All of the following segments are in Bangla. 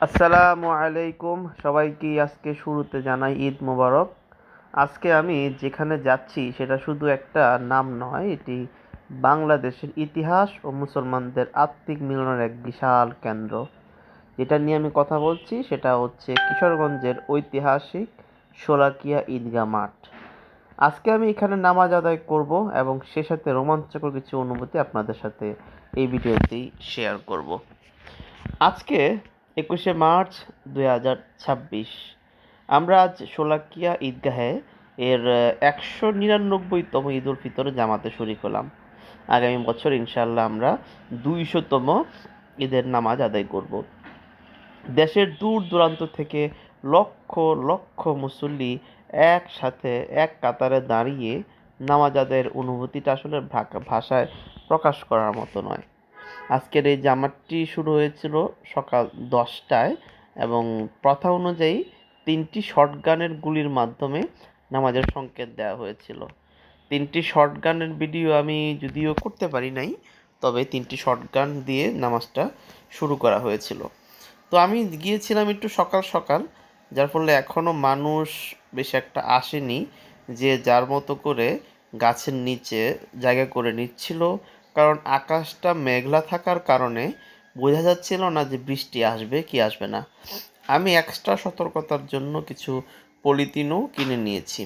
আসসালামু আলাইকুম সবাইকে। আজকে শুরুতে জানাই ঈদ মোবারক। আজকে আমি যেখানে যাচ্ছি সেটা শুধু একটা নাম নয়, এটি বাংলাদেশের ইতিহাস ও মুসলমানদের আত্মিক মিলনের এক বিশাল কেন্দ্র। যেটা নিয়ে আমি কথা বলছি সেটা হচ্ছে কিশোরগঞ্জের ঐতিহাসিক শোলাকিয়া ঈদগাহ মাঠ। আজকে আমি এখানে নামাজ আদায় করব এবং সে সাথে রোমাঞ্চকর কিছু অনুভূতি আপনাদের সাথে এই ভিডিওতেই শেয়ার করব। আজকে 21শে মার্চ 2026। আমরা আজ শোলাকিয়া ঈদগাহে এর 199তম ঈদ উল ফিতর জামাতে শরীক হলাম। আগামী বছর ইনশাআল্লাহ আমরা 200তম ঈদের নামাজ আদায় করব। দেশের দূর দূরান্ত থেকে লক্ষ লক্ষ মুসল্লি একসাথে এক কাতারে দাঁড়িয়ে নামাজ আদায়ের অনুভূতিটা আসলে ভাষায় প্রকাশ করার মতো নয়। আজকের এই জামাতটি শুরু হয়েছিল সকাল 10টায় এবং প্রথা অনুযায়ী 3টি শটগানের গুলির মাধ্যমে নামাজের সংকেত দেওয়া হয়েছিল। 3টি শটগানের ভিডিও আমি যদিও করতে পারি নাই, তবে 3টি শটগান দিয়ে নামাজটা শুরু করা হয়েছিল। তো আমি গিয়েছিলাম একটু সকাল সকাল, যার ফলে এখনও মানুষ বেশি একটা আসেনি, যে যার মতো করে গাছের নিচে জায়গা করে নিচ্ছিল। কারণ আকাশটা মেঘলা থাকার কারণে বোঝা যাচ্ছিল না যে বৃষ্টি আসবে কি আসবে না। আমি এক্সট্রা সতর্কতার জন্য কিছু পলিথিনও কিনে নিয়েছি।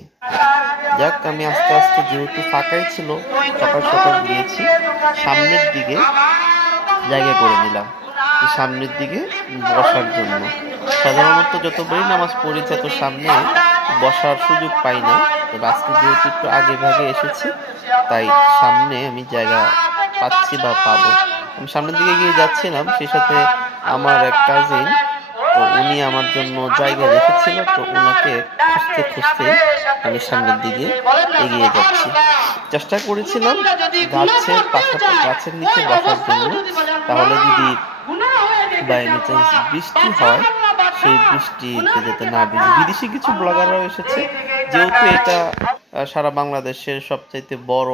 যাক, আমি আস্তে আস্তে যেহেতু ফাঁকাই ছিল, সকাল সকাল গিয়েছি, সামনের দিকে জায়গা করে নিলাম, সামনের দিকে বসার জন্য। সাধারণত যতবারই নামাজ পড়ি তত সামনে বসার সুযোগ পাই না, তবে আজকে যেহেতু একটু আগে ভাগে এসেছি তাই সামনে আমি জায়গা পাচ্ছি বা পাবো। আমি সামনের দিকে গিয়ে যাচ্ছিলাম, সেই সাথে আমার এক কাজিন, তো উনি আমার জন্য জায়গা রেখেছিল, তো ওনাকে খুঁজতে খুঁজতে আমি সামনের দিকে এগিয়ে যাচ্ছি। চেষ্টা করেছিলাম গাছের নিচে বসার জন্য, তাহলে যদি বাই এনি চান্স বৃষ্টি হয় সেই বৃষ্টিতে যাতে না ভিজি। বিদেশি কিছু ব্লগাররাও এসেছে, যেহেতু এটা সারা বাংলাদেশের সবচাইতে বড়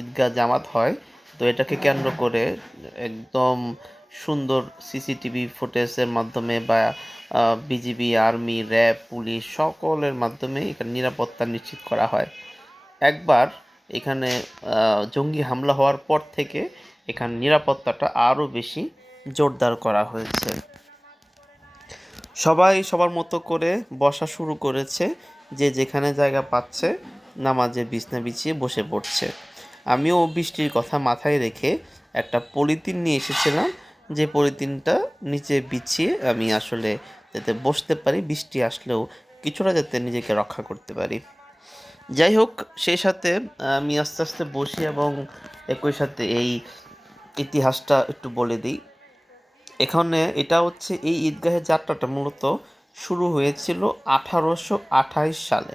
ঈদগাহ জামাত হয়, তো এটাকে কেন্দ্র করে একদম সুন্দর সিসিটিভি ফুটেজের মাধ্যমে বা বিজিবি, আর্মি, র্যাব, পুলিশ সকলের মাধ্যমে এখানে নিরাপত্তা নিশ্চিত করা হয়। একবার এখানে জঙ্গি হামলা হওয়ার পর থেকে এখানে নিরাপত্তাটা আরও বেশি জোরদার করা হয়েছে। সবাই সবার মতো করে বসা শুরু করেছে, যে যেখানে জায়গা পাচ্ছে নামাজে বিছনা বিছিয়ে বসে পড়ছে। আমিও বৃষ্টির কথা মাথায় রেখে একটা পলিথিন নিয়ে এসেছিলাম, যে পলিথিনটা নিচে বিছিয়ে আমি আসলে যাতে বসতে পারি, বৃষ্টি আসলেও কিছুটা যাতে নিজেকে রক্ষা করতে পারি। যাই হোক, সেই সাথে আমি আস্তে আস্তে বসি এবং একই সাথে এই ইতিহাসটা একটু বলে দিই। এখানে এটা হচ্ছে এই ঈদগাহের যাত্রাটা মূলত শুরু হয়েছিল 1828 সালে।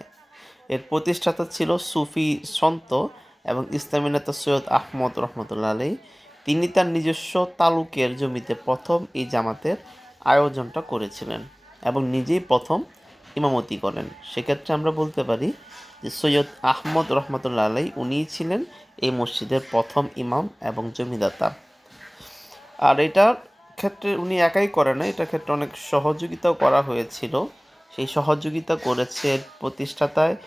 এর প্রতিষ্ঠাতা ছিল সুফি সন্ত এবং ইসলামী নেতা সৈয়দ আহমদ রহমতুল্লাহ আলী। তিনি তার নিজস্ব তালুকের জমিতে প্রথম এই জামাতের আয়োজনটা করেছিলেন এবং নিজেই প্রথম ইমামতি করেন। সেক্ষেত্রে আমরা বলতে পারি যে সৈয়দ আহমদ রহমতুল্লাহ আলী উনিই ছিলেন এই মসজিদের প্রথম ইমাম এবং জমিদাতা। আর এটার ক্ষেত্রে উনি একাই করেন না, এটার ক্ষেত্রে অনেক সহযোগিতাও করা হয়েছিল। সেই সহযোগিতা করেছে প্রতিষ্ঠাতায়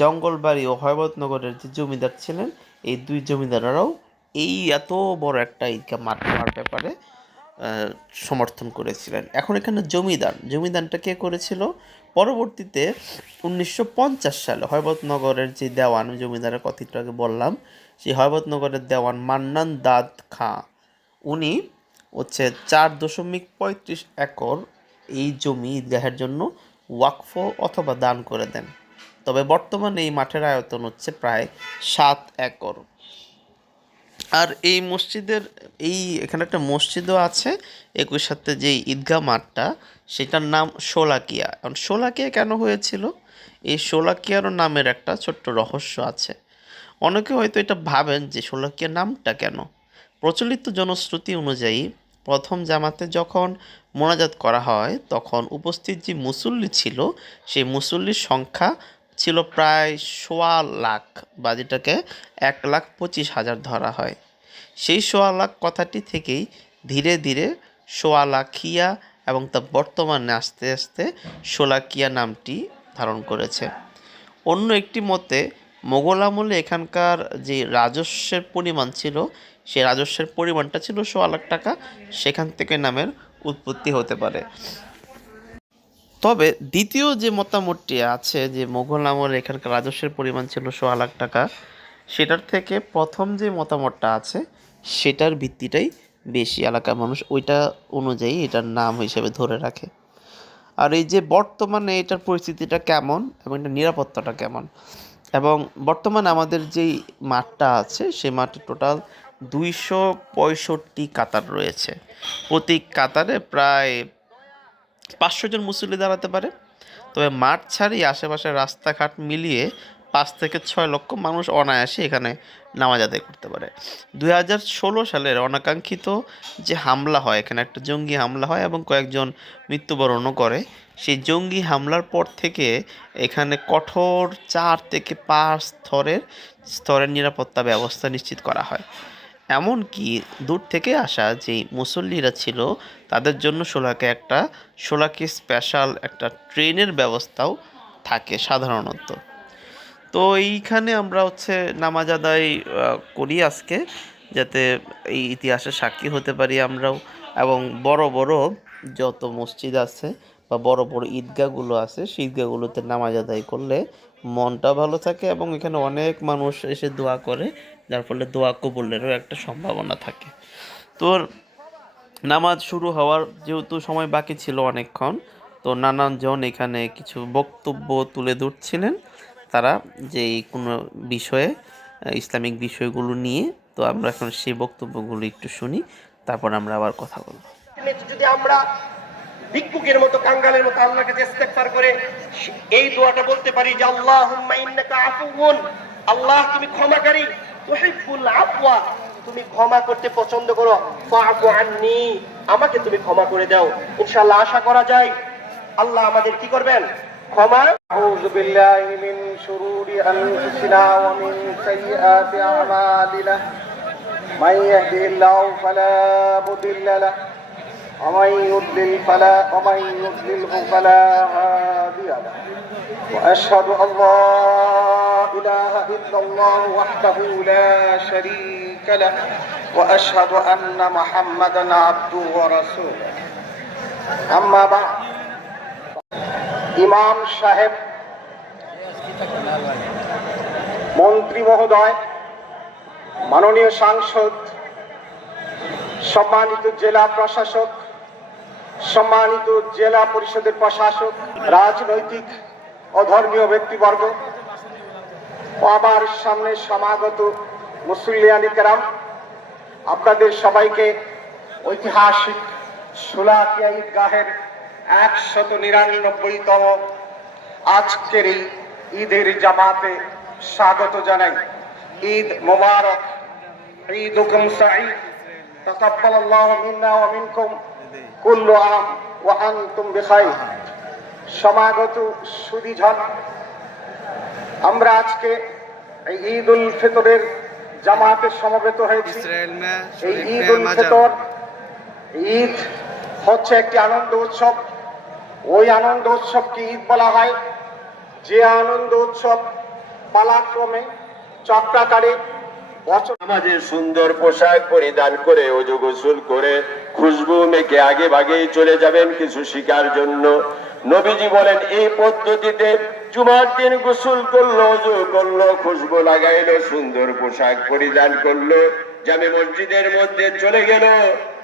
জঙ্গলবাড়ি ও হয়বতনগরের যে জমিদার ছিলেন, এই দুই জমিদাররাও এই এত বড় একটা ঈদগাহ মাঠ হওয়ার ব্যাপারে সমর্থন করেছিলেন। এখন এখানে জমিদানটা কে করেছিল? পরবর্তীতে 1950 সালে হয়বতনগরের যে দেওয়ান, জমিদারের কথা একটু আগে বললাম, সেই হয়বতনগরের দেওয়ান মান্নান দাদ খাঁ, উনি হচ্ছে 4.35 একর এই জমি ঈদগাহের জন্য ওয়াকফ অথবা দান করে দেন। তবে বর্তমানে এই মাঠের আয়তন হচ্ছে প্রায় 7 একর। আর এই মসজিদের এখানে একটা মসজিদও আছে, একই সাথে যে ঈদগাহ মাঠটা সেটার নাম শোলাকিয়া। এখন শোলাকিয়া কেন হয়েছিল? এই শোলাকিয়ারও নামের একটা ছোট্ট রহস্য আছে। অনেকে হয়তো এটা ভাবেন যে শোলাকিয়া নামটা কেন। প্রচলিত জনশ্রুতি অনুযায়ী প্রথম জামাতে যখন মোনাজাত করা হয় তখন উপস্থিত যে মুসল্লি ছিল, সেই মুসল্লির সংখ্যা ছিল প্রায় 1,25,00,000, বা যেটাকে 1,25,000 ধরা হয়। সেই 1,25,00,000 কথাটি থেকেই ধীরে ধীরে 1,25,00,000 এবং তা বর্তমানে আস্তে আস্তে শোলাকিয়া নামটি ধারণ করেছে। অন্য একটি মতে মোগল আমলে এখানকার যে রাজস্বের পরিমাণ ছিল, সেই রাজস্বের পরিমাণটা ছিল 1.25 লাখ টাকা, সেখান থেকে নামের উৎপত্তি হতে পারে। তবে দ্বিতীয় যে মতামতটি আছে যে মোগল আমলে এখানকার রাজস্বের পরিমাণ ছিল 1.25 লাখ টাকা, সেটার থেকে প্রথম যে মতামতটা আছে সেটার ভিত্তিটাই বেশি, এলাকার মানুষ ওইটা অনুযায়ী এটার নাম হিসেবে ধরে রাখে। আর এই যে বর্তমানে এটার পরিস্থিতিটা কেমন এবং এটার নিরাপত্তাটা কেমন, এবং বর্তমানে আমাদের যেই মাঠটা আছে সেই মাঠে টোটাল 265 কাতার রয়েছে। প্রতি কাতারে প্রায় 500 জন মুসল্লি দাঁড়াতে পারে। তবে মাঠ ছাড়িয়ে আশেপাশের রাস্তাঘাট মিলিয়ে 5 থেকে 6 লক্ষ মানুষ অনায়াসে এখানে নামাজ আদায় করতে পারে। 2016 সালের অনাকাঙ্ক্ষিত যে হামলা হয়, এখানে একটা জঙ্গি হামলা হয় এবং কয়েকজন মৃত্যুবরণও করে। সেই জঙ্গি হামলার পর থেকে এখানে কঠোর 4 থেকে 5 স্তরের নিরাপত্তা ব্যবস্থা নিশ্চিত করা হয়। এমনকি দূর থেকে আসা যেই মুসল্লিরা ছিল তাদের জন্য শোলাকে স্পেশাল একটা ট্রেনের ব্যবস্থাও থাকে সাধারণত। তো এইখানে আমরা নামাজ আদায় করি আজকে, যাতে এই ইতিহাসের সাক্ষী হতে পারি আমরাও, এবং বড় বড় যত মসজিদ আছে বা বড় বড় ঈদগাহগুলো আছে সেই ঈদগাহগুলোতে নামাজ আদায় করলে মনটা ভালো থাকে এবং এখানে অনেক মানুষ এসে দোয়া করে, যার ফলে দোয়া কবুলেরও একটা সম্ভাবনা থাকে। তো নামাজ শুরু হওয়ার যেহেতু সময় বাকি ছিল অনেকক্ষণ, তো নানানজন এখানে কিছু বক্তব্য তুলে ধরছিলেন, তারা যে কোনো বিষয়ে ইসলামিক বিষয়গুলো নিয়ে। তো আমরা এখন সেই বক্তব্যগুলো একটু শুনি, তারপর আমরা আবার কথা বলবো। যদি আমরা ভিক্ষুকের মতো কাঙ্গালের মতো আল্লাহকে ইস্তেগফার করে এই দোয়াটা বলতে পারি যে আল্লাহুম্মা ইন্নাকা আফুউন, আল্লাহ তুমি ক্ষমাকারী, তুহিব্বুল আফওয়া, তুমি ক্ষমা করতে পছন্দ করো, ফাআফু আন্নি, আমাকে তুমি ক্ষমা করে দাও। ইনশাআল্লাহ আশা করা যায় আল্লাহ আমাদের কি করবেন, ক্ষমা। আউযু বিল্লাহি মিন শুরুরি আনফুসিনা ওয়া মিন সাইয়্যাতি আমালিনা, মান ইয়াহদিহিল্লাহু ফালা মুদিল্লা লাহু ومن يضلله فلا هادي له وأشهد أن لا إله إلا الله وحده لا شريك له وأشهد أن محمدا عبده ورسوله أما بعد ইমাম সাহেব, মন্ত্রী মহোদয়, মাননীয় সাংসদ, সম্মানিত জেলা প্রশাসক, সম্মানিত জেলা পরিষদের প্রশাসক, রাজনৈতিক ও ধর্মীয় ব্যক্তিবর্গ ও আমার সামনে সমাগত মুসল্লিয়ানি কেরাম, আপনাদের সবাইকে ঐতিহাসিক শোলাকিয়া ঈদগাহের 199তম আজকের এই ঈদের জামাতে স্বাগত জানাই। ঈদ মোবারক, ঈদুকুম সাঈদ, তাকাব্বালাল্লাহু মিন্না ওয়া মিনকুম কুল্লু আম ওয়া আনতুম বিখাইর। সমাগত সুধীজন, আমরা আজকে এই ঈদ উল ফিতরের জামাতে সমবেত হয়েছি। এই ঈদ উল ফিতর, ঈদ হচ্ছে একটি আনন্দ উৎসব। ওই আনন্দ উৎসবকে ঈদ বলা হয় যে আনন্দ উৎসব পালাক্রমে চক্রাকারে নামাজে সুন্দর পোশাক পরিধান করে ওযু গোসল করে খুশবু মেখে আগে ভাগেই চলে যাবেন কিছু শিকার জন্য। নবীজি বলেন এই পদ্ধতিতে জুমার দিন গোসল করলো, ওযু করলো, খুশবু লাগাইলো, সুন্দর পোশাক পরিধান করলো, জামে মসজিদের মধ্যে চলে গেল।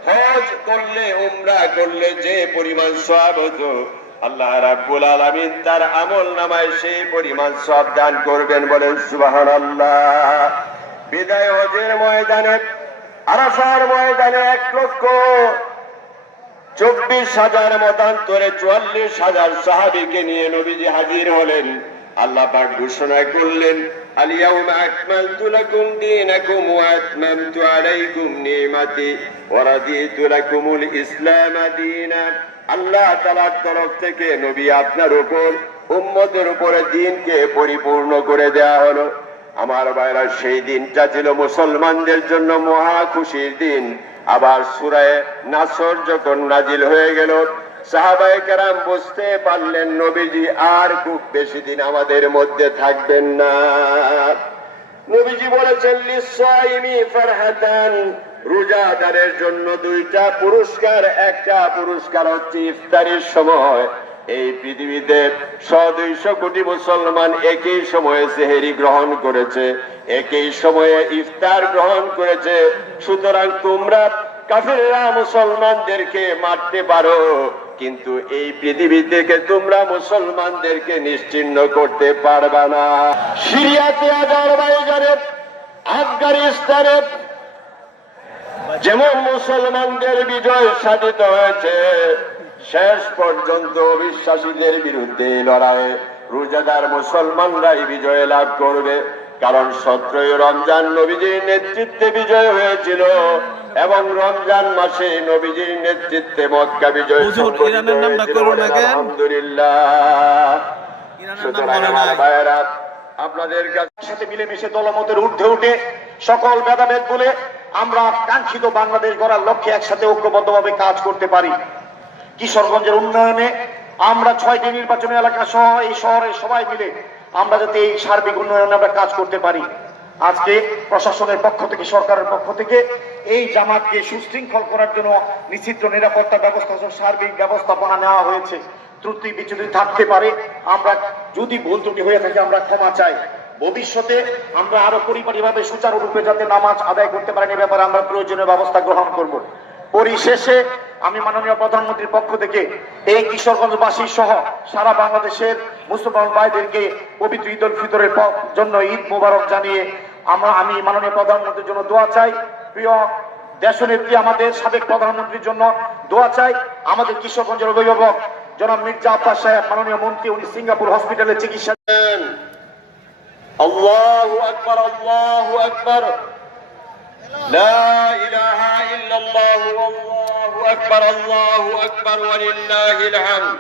হজ করলে, উমরা করলে যে পরিমাণ সওয়াব হতো, আল্লাহ রাব্বুল আলামিন তার আমল নামায় সেই পরিমাণ সওয়াব দান করবেন। বলেন সুবহানাল্লাহ। বিদায় হজের ময়দানে, আরাফার ময়দানে 1,24,000 মতান্তরে 44,000 সাহাবীকে নিয়ে নবীজি হাজির হলেন। আল্লাহ পাক ঘোষণা করলেন, আল-ইয়াউমা আকমালতু লাকুম দীনাকুম ওয়া আতমামতু আলাইকুম নি'মাতি ওয়া রাদিতু লাকুমুল ইসলাম দীনা। আল্লাহ তাআলার তরফ থেকে নবী আপনার উপর, উম্মতের উপরে দ্বীনকে পরিপূর্ণ করে দেয়া হলো। আমার ভাইরা, সেই দিনটা ছিল মুসলমানদের জন্য মহা খুশির দিন। আবার সূরা নাসর যখন নাজিল হয়ে গেল, সাহাবায়ে কেরাম বুঝতে পারলেন নবীজি আর খুব বেশি দিন আমাদের মধ্যে থাকবেন না। নবীজি বলেছেন লিসাইমি ফারহাতান, রোজাদারের জন্য দুইটা পুরস্কার। একটা পুরস্কার হচ্ছে ইফতারের সময় এই পৃথিবীতে 100-200 কোটি মুসলমান একই সময়ে সেহেরি গ্রহণ করেছে, একই সময়ে ইফতার গ্রহণ করেছে। সুতরাং তোমরা কাফিররা মুসলমানদেরকে মারতে পারো, কিন্তু এই পৃথিবী থেকে তোমরা মুসলমানদেরকে নিশ্চিহ্ন করতে পারবে না। সিরিয়াতে, আজারবাইজানে, আফগানিস্তানে যেমন মুসলমানদের বিজয় সাধিত হয়েছে, শেষ পর্যন্ত অবিশ্বাসীদের বিরুদ্ধে লড়াইয়ে রোজাদার মুসলমানরাই বিজয় লাভ করবে। কারণ 17 রমজান নবীজির নেতৃত্বে বিজয় হয়েছিল এবং রমজান মাসে নবীজির নেতৃত্বে মক্কা বিজয় আলহামদুলিল্লাহ। সুতরাং আমার ভাইয়েরা, আপনাদের সাথে মিলেমিশে দলমতের ঊর্ধ্বে উঠে সকল ভেদাভেদ বলে আমরা কাঙ্ক্ষিত বাংলাদেশ গড়ার লক্ষ্যে একসাথে ঐক্যবদ্ধভাবে কাজ করতে পারি। কিশোরগঞ্জের উন্নয়নে আমরা 6টি নির্বাচনী এলাকা সহ এই শহরের সবাই মিলে আমরা যাতে এই সার্বিক উন্নয়নে আমরা কাজ করতে পারি। আজকে প্রশাসনের পক্ষ থেকে, সরকারের পক্ষ থেকে এই জামাতকে সুশৃঙ্খল করার জন্য নিশ্চিত নিরাপত্তা ব্যবস্থা, সার্বিক ব্যবস্থাপনা নেওয়া হয়েছে। ত্রুটি বিচ্যুতি থাকতে পারে, আমরা যদি ভুল ত্রুটি হয়ে থাকে আমরা ক্ষমা চাই। ভবিষ্যতে আমরা আরো পরিপাটিভাবে সুচারুরূপে যাতে নামাজ আদায় করতে পারেন এ ব্যাপারে আমরা প্রয়োজনীয় ব্যবস্থা গ্রহণ করব। পরিশেষে আমি মাননীয় প্রধানমন্ত্রীর পক্ষ থেকে এই কিশোরগঞ্জবাসী সহ সারা বাংলাদেশের মুসলমান ভাইদেরকে পবিত্র ঈদ উল ফিতরের জন্য ঈদ মোবারক জানিয়ে আমি মাননীয় প্রধানমন্ত্রীর জন্য দোয়া চাই। প্রিয় দেশনেত্রী আমাদের সাবেক প্রধানমন্ত্রীর জন্য দোয়া চাই। আমাদের কিশোরগঞ্জের অভিভাবক জনাব মির্জা আব্বাস সাহেব, মাননীয় মন্ত্রী, উনি সিঙ্গাপুর হসপিটালে চিকিৎসা। আল্লাহু আকবার, আল্লাহু আকবার, লা ইলাহা ইল্লাল্লাহ, আল্লাহু আকবার, আল্লাহু আকবার, ওয়া লিল্লাহিল হামদ।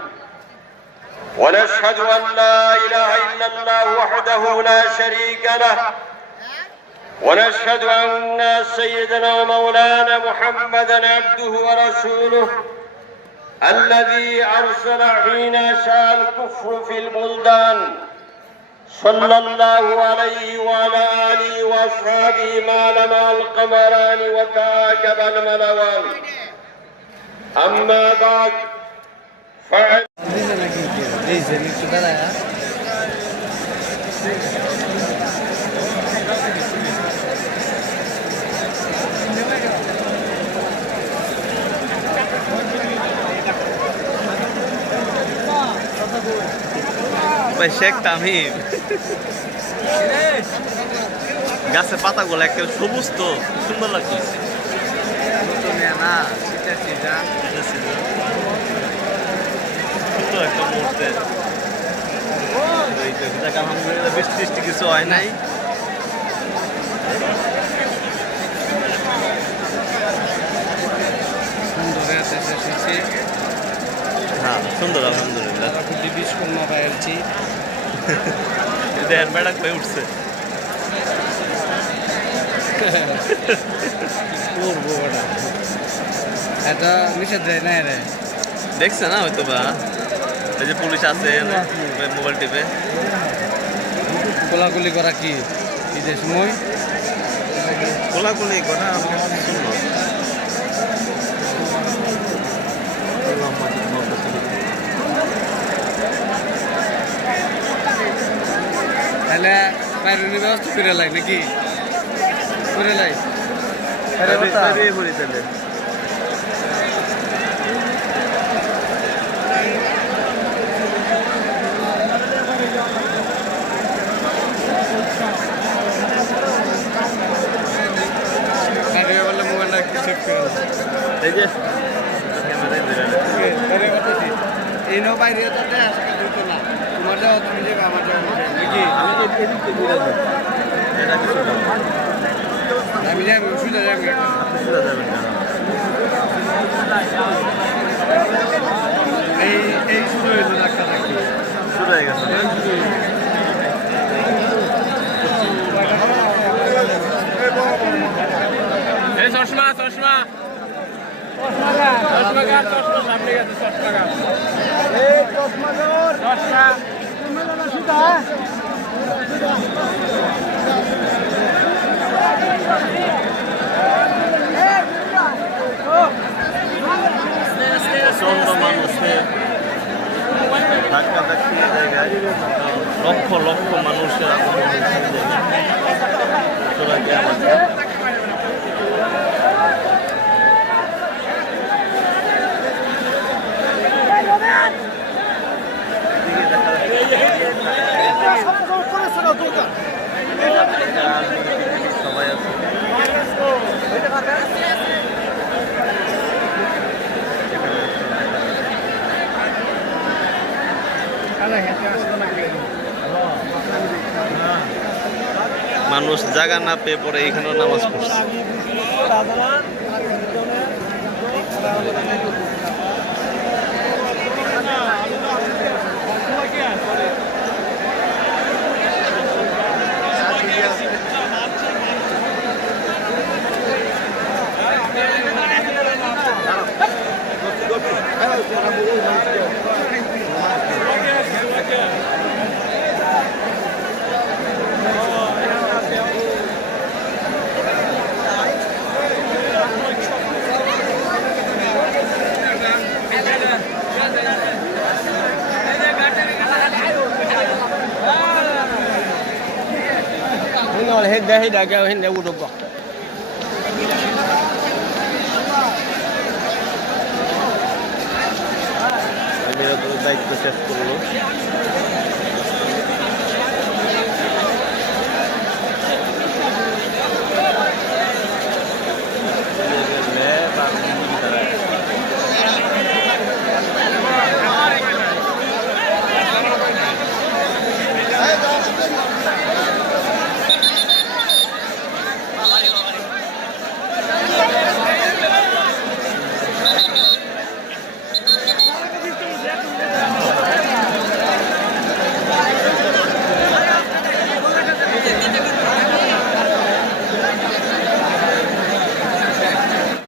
ওয়া নাশহাদু আন লা ইলাহা ইল্লাল্লাহ ওয়াহদাহু লা শারীকা লাহ, ওয়া নাশহাদু আন্না সাইয়্যিদানা ওয়া মাওলানা মুহাম্মাদান আবদুহু ওয়া রাসূলুহু الذي أرسل حين شاء الكفر في البلدان صلى الله عليه وعلى آله وأصحابه ما لمع القمران وتعاقب الملوان. أما بعد শেখ তামিম গাছের পাতাগুলো একটা সবুজ, তো সুন্দর লাগছে না? সুন্দর একটা মুহূর্তে। আলহামদুলিল্লাহ বৃষ্টি টিষ্টি কিছু হয় নাই। হ্যাঁ সুন্দর, আলহামদুলিল্লাহ। বিস্কুন্না পাইছি, দেন বেড়াক হয়ে উঠছে। এটা নিষেধ দেয় না রে, দেখছে না হয়তো বা, এই যে পুলিশ আছে মোবাইল টিপে। কোলাগুলি করা কি ঈদের সময়? কোলাগুলি করা তাহলে বাইরের ব্যবস্থা করে লাই নাকি? করে লাই মোবাইলটা সেভ করে এই যে এই নো বাইরে যাতে আসা যেত না। তোমার যাও, তুমি যাবে, আমার যাও নাকি? আমি যাবো, সুবিধা যাবে, এই শুরু হয়েছে ডাক্তার নাকি? শুরু হয়ে গেছে। চশমা চশমা প্রচন্ড মানুষের ধাক্কা ধাক্কি জায়গায় লক্ষ লক্ষ মানুষের আগমন হয়েছে চূড়াকে আমাদের সবাই আছে মানুষ জায়গা না পেয়ে পরে এখানেও নামাজ পড়ছে দায়িত্ব শেষ করলো